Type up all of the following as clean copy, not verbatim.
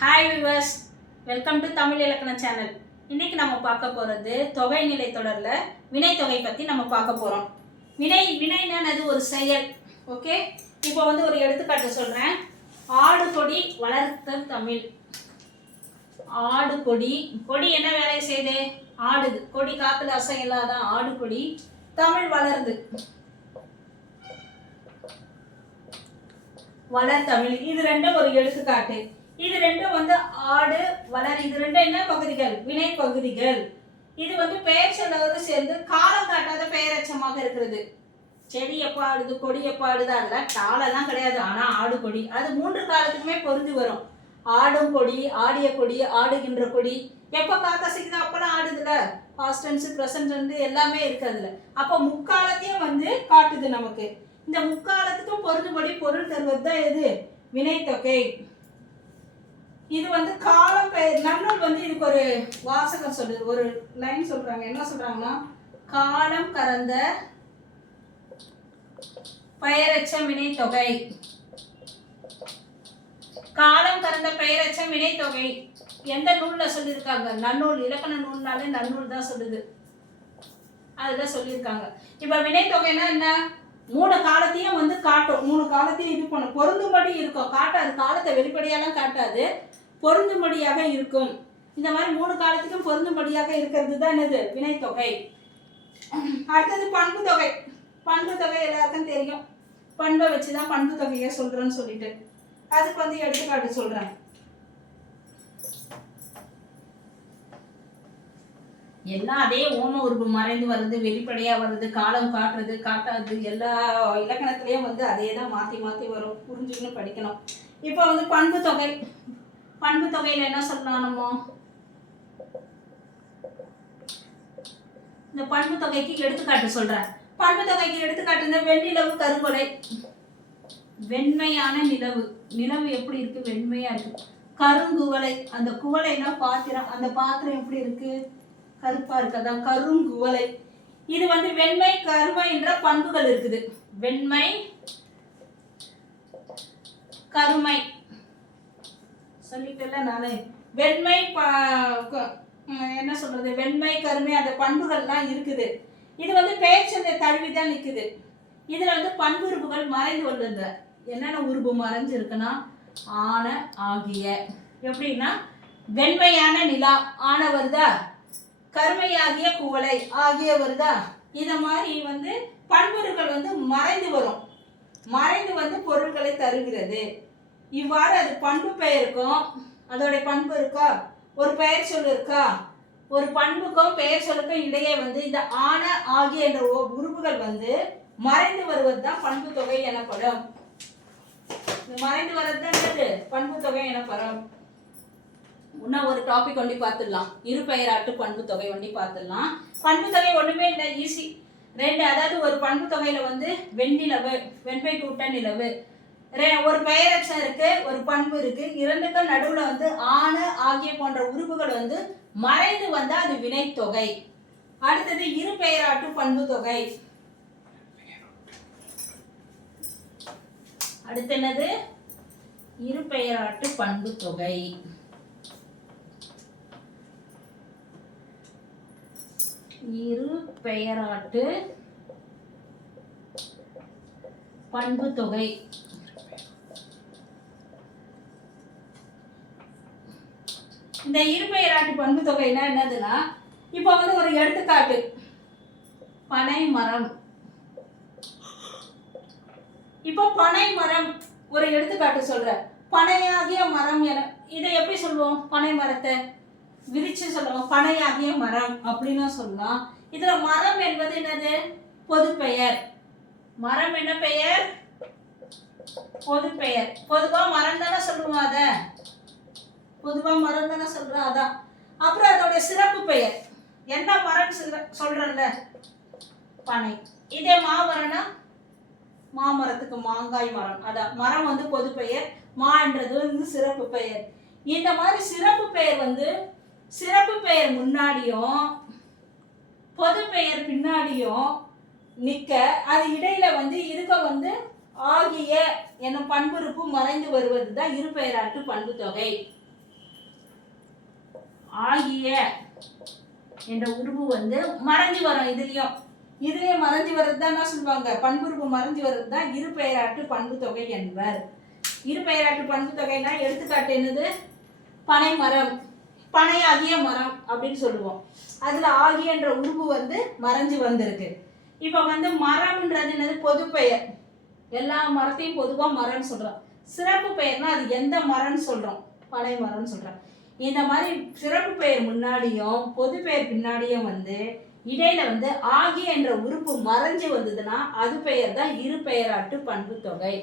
Hi viewers, welcome to Tamil இலக்கண channel. இன்னைக்கு நம்ம பார்க்க போகிறது தொகை நிலை தொடரில் வினைத்தொகை பற்றி நம்ம பார்க்க போகிறோம். வினைன்னு ஒரு செயல். ஓகே, இப்போ ஒரு எடுத்துக்காட்டு சொல்கிறேன். ஆடு கொடி வளர்த்த தமிழ். ஆடு கொடி, கொடி என்ன வேலையை செய்யுது? ஆடுது. கொடி காத்துல அசையும் இல்லாதான் ஆடு கொடி. தமிழ் வளருது. வளர் தமிழ். இது ரெண்டும் ஒரு எடுத்துக்காட்டு. இது ரெண்டும் ஆடு வளர், இது ரெண்டும் என்ன பகுதிகள்? வினை பகுதிகள். இது பெயர் சொல்லோடு சேர்ந்து காலம் காட்டாத பெயரச்சமாக இருக்கிறது. செடி எப்ப ஆடுது, கொடி எப்ப ஆடுது, அதெல்லாம் காலம்லாம் கிடையாது. ஆனா ஆடு கொடி அது 3 காலத்துக்குமே பொருந்தி வரும். ஆடும் கொடி, ஆடிய கொடி, ஆடுகின்ற கொடி. எப்ப காத்தசைக்குதோ அப்பெல்லாம் ஆடுதுல. பாஸ்ட் டென்ஸ், பிரசன்ட் டென்ஸ் எல்லாமே இருக்கு அதுல. அப்ப முக்காலத்தையும் காட்டுது நமக்கு. இந்த முக்காலத்துக்கும் பொருந்துபடி பொருள் தருவது தான் எது? வினைத்தொகை. இது காலம் பெயர். நன்னூல் இதுக்கு ஒரு வாசகம் சொல்லுது, ஒரு லைன் சொல்றாங்க. என்ன சொல்றாங்கன்னா, காலம் கறந்த பெயரச்ச வினைத்தொகை. காலம் கறந்த பெயரச்ச வினைத்தொகை எந்த நூல்ல சொல்லியிருக்காங்க? நன்னூல். இலக்கண நூல்னாலே நன்னூல் தான் சொல்லுது. அதுல சொல்லியிருக்காங்க. இப்ப வினைத்தொகைனா என்ன? 3 காலத்தையும் காட்டும். 3 காலத்தையும் இது பண்ணும். பொருந்தும்படி இருக்கும். காட்டாது, காலத்தை வெளிப்படையெல்லாம் காட்டாது, பொருந்தும்படியாக இருக்கும். இந்த மாதிரி 3 காலத்துக்கும் பொருந்தும்படியாக இருக்கிறது தான் என்னது? வினைத்தொகை. அடுத்தது பண்பு தொகை. பண்பு தொகை எல்லாருக்கும் தெரியும். பண்பை வச்சுதான் பண்பு தொகையை சொல்றேன்னு சொல்லிட்டு அதுக்கு எடுத்துக்காட்டு சொல்றேன். எல்லாம் அதே ஓம உருவு மறைந்து வருது, வெளிப்படையா வருது, காலம் காட்டுறது காட்டாது, எல்லா இலக்கணத்திலயும் அதே தான் மாத்தி மாத்தி வரும். புரிஞ்சுக்கணும், படிக்கணும். இப்போ பண்பு தொகை. பண்பு தொகையில என்ன சொல்லலாம் நம்ம? இந்த பண்பு தொகைக்கு எடுத்துக்காட்டு சொல்றேன். பண்பு தொகைக்கு எடுத்துக்காட்டு வெண்ணிலவு கருங்கொலை. வெண்மையான நிலவு. நிலவு எப்படி இருக்கு? வெண்மையா இருக்கு. கருங்குவளை. அந்த குவளைனா பாத்திரம். அந்த பாத்திரம் எப்படி இருக்கு? கருப்பா இருக்கதான் கருங்குவளை. இது வெண்மை கருமை என்ற பண்புகள் இருக்குது. வெண்மை கருமை சொல்லிட்டல நானு. வெண்மை என்ன சொல்றது? வெண்மை கருமை அந்த பண்புகள்லாம் இருக்குது. இது பெயர்ச்சந்தை தழுவிதான் நிக்குது. இதுல பண்புறுப்புகள் மறைந்து உள்ளது. என்னென்ன உருபு மறைஞ்சு இருக்குன்னா, ஆன ஆகிய. எப்படின்னா, வெண்மையான நிலா ஆன வருதா, கருமையாகிய குவளை ஆகிய வருதா. இத மாதிரி பண்புறுகள் மறைந்து வரும். மறைந்து பொருட்களை தருகிறது. இவ்வாறு அது பண்பு பெயருக்கும் அதோட பண்பு இருக்கா, ஒரு பெயர் சொல் இருக்கா, ஒரு பண்புக்கும் பெயர் சொல்லுக்கும் இடையே இந்த ஆன ஆகிய என்ற உருவுகள் மறைந்து வருவதுதான் பண்பு தொகை எனப்படும். மறைந்து வர்றதுதான் என்னது? பண்பு தொகை எனப்படும். இன்னும் ஒரு டாபிக் ஒண்டி பார்த்துடலாம். இரு பெயராட்டு பண்பு தொகை ஒண்டி பார்த்துடலாம். பண்பு தொகை ஒண்ணுமே இல்லை, ஈஸி. 2, அதாவது ஒரு பண்பு தொகையில வெண்ணிலவு, வெண்மை கூட்ட நிலவு. ஒரு பெயரச்சம் இருக்கு, ஒரு பண்பு இருக்கு. இரண்டுக்கும் நடுவுல ஆன ஆகிய போன்ற உருவுகள் மறைந்து வந்தா அது வினைத்தொகை. அடுத்தது இரு பெயராட்டு பண்பு தொகை. அடுத்து என்னது? இரு பெயராட்டு பண்பு தொகை. இரு பெயராட்டு பண்பு தொகை. இந்த இருபெயராட்டு பண்பு தொகைனா என்னதுன்னா, இப்போ ஒரு எடுத்துக்காட்டு. பனை மரம். இப்போ பனை மரம் ஒரு எடுத்துக்காட்டு சொல்ற. பனையாகிய மரம் என இதை எப்படி சொல்லுவோம்? பனை மரத்தை விரிச்சு சொல்லுவோம். பனையாகிய மரம் அப்படின்னு சொல்லலாம். இதுல மரம் என்பது என்னது? பொது பெயர். மரம் என்ன பெயர்? பொது பெயர். பொதுவா மரம் தானே சொல்லுவோம். அத பொதுவா மரம் தானே சொல்றோம். அதான். அப்புறம் அதோட சிறப்பு பெயர் என்ன? மரம் சொல்றல, பனை. இதே மாமரம்னா மாமரத்துக்கு மாங்காய் மரம். அதான் மரம் பொது பெயர், மா என்றது சிறப்பு பெயர். இந்த மாதிரி சிறப்பு பெயர் சிறப்பு பெயர் முன்னாடியும் பொது பெயர் பின்னாடியும் நிக்க, அது இடையில இருக்க ஆகிய என்னும் பண்புறுப்பு மறைந்து வருவது தான் இருபெயராட்டு பண்பு தொகை. ஆகிய என்ற உருவு வந்து மறைஞ்சு வரும். இதுலயும் மறைஞ்சு வர்றது தான் என்ன சொல்லுவாங்க, பண்புருவு மறைஞ்சு வர்றது தான் இரு பெயராட்டு பண்பு தொகை என்பர். இரு பெயராட்டு பண்பு தொகைனா எடுத்துக்காட்டு என்னது, பனை மரம், பனை ஆகிய மரம் அப்படின்னு சொல்லுவோம். அதுல ஆகியன்ற உருவு வந்து மறைஞ்சு வந்திருக்கு. இப்ப வந்து மரம்ன்றது என்னது, பொது பெயர். எல்லா மரத்தையும் பொதுவா மரம்னு சொல்றோம். சிறப்பு பெயர்னா அது எந்த மரம்னு சொல்றோம், பனை மரம்னு சொல்றோம். இந்த மாதிரி சிறப்பு பெயர் முன்னாடியும் பொது பெயர் பின்னாடியும் வந்து இடையில வந்து ஆகிய என்ற உறுப்பு மறைஞ்சு வந்ததுன்னா அது பெயர் தான் இரு பெயராட்டு பண்பு தொகை.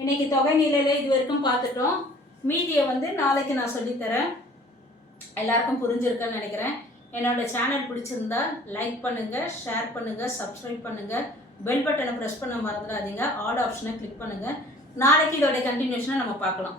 இன்னைக்கு தொகை நிலையில இது வரைக்கும் பார்த்துட்டோம். மீதியை வந்து நாளைக்கு நான் சொல்லித்தரேன். எல்லாருக்கும் புரிஞ்சிருக்குன்னு நினைக்கிறேன். என்னோட சேனல் பிடிச்சிருந்தா லைக் பண்ணுங்க, ஷேர் பண்ணுங்க, சப்ஸ்கிரைப் பண்ணுங்க, பெல் பட்டனை ப்ரெஸ் பண்ண மறந்துடாதீங்க, ஆல் ஆப்ஷனை கிளிக் பண்ணுங்க. நாளைக்கு இதோட கண்டினியூஷனை நம்ம பார்க்கலாம்.